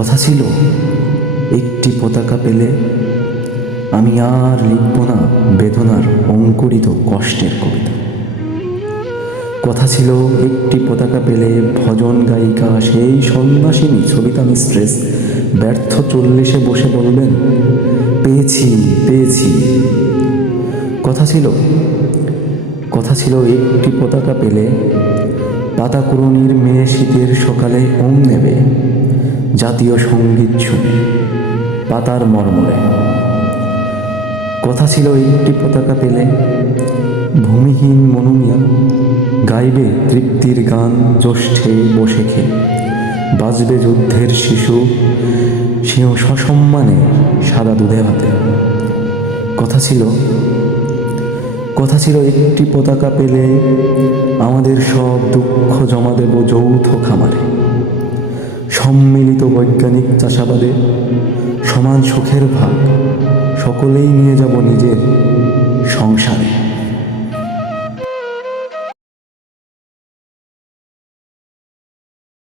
কথা ছিল, একটি পতাকা পেলে আমি আর লিখব না বেদনার অঙ্কুরিত কষ্টের কবিতা। কথা ছিল, একটি পতাকা পেলে ভজন গায়িকা সেই সন্ন্যাসিনী সবিতা মিস্ট্রেস ব্যর্থ চল্লিশে বসে বলবেন, পেয়েছি পেয়েছি। কথা ছিল কথা ছিল, একটি পতাকা পেলে পাতাকুরণীর মেয়ে শীতের সকালে ওম নেবে। জাতীয় সংগীত শুনে পাতার মর্মরে। কথা ছিল একটি পতাকা পেলে ভূমিহীন মনুমিয়া গাইবে তৃপ্তির গান জ্যৈষ্ঠে বসে খেয়ে। বাজবে যুদ্ধের শিশু, সিংহ সসম্মানে সাদা দুধে ভাতে কথা ছিল কথা ছিল একটি পতাকা পেলে আমাদের সব দুঃখ জমা দেব যৌথ খামারে। সম্মিলিত বৈজ্ঞানিক চাষাবাদে সমান সুখের ভাগ সকলেই নিয়ে যাব নিজের সংসার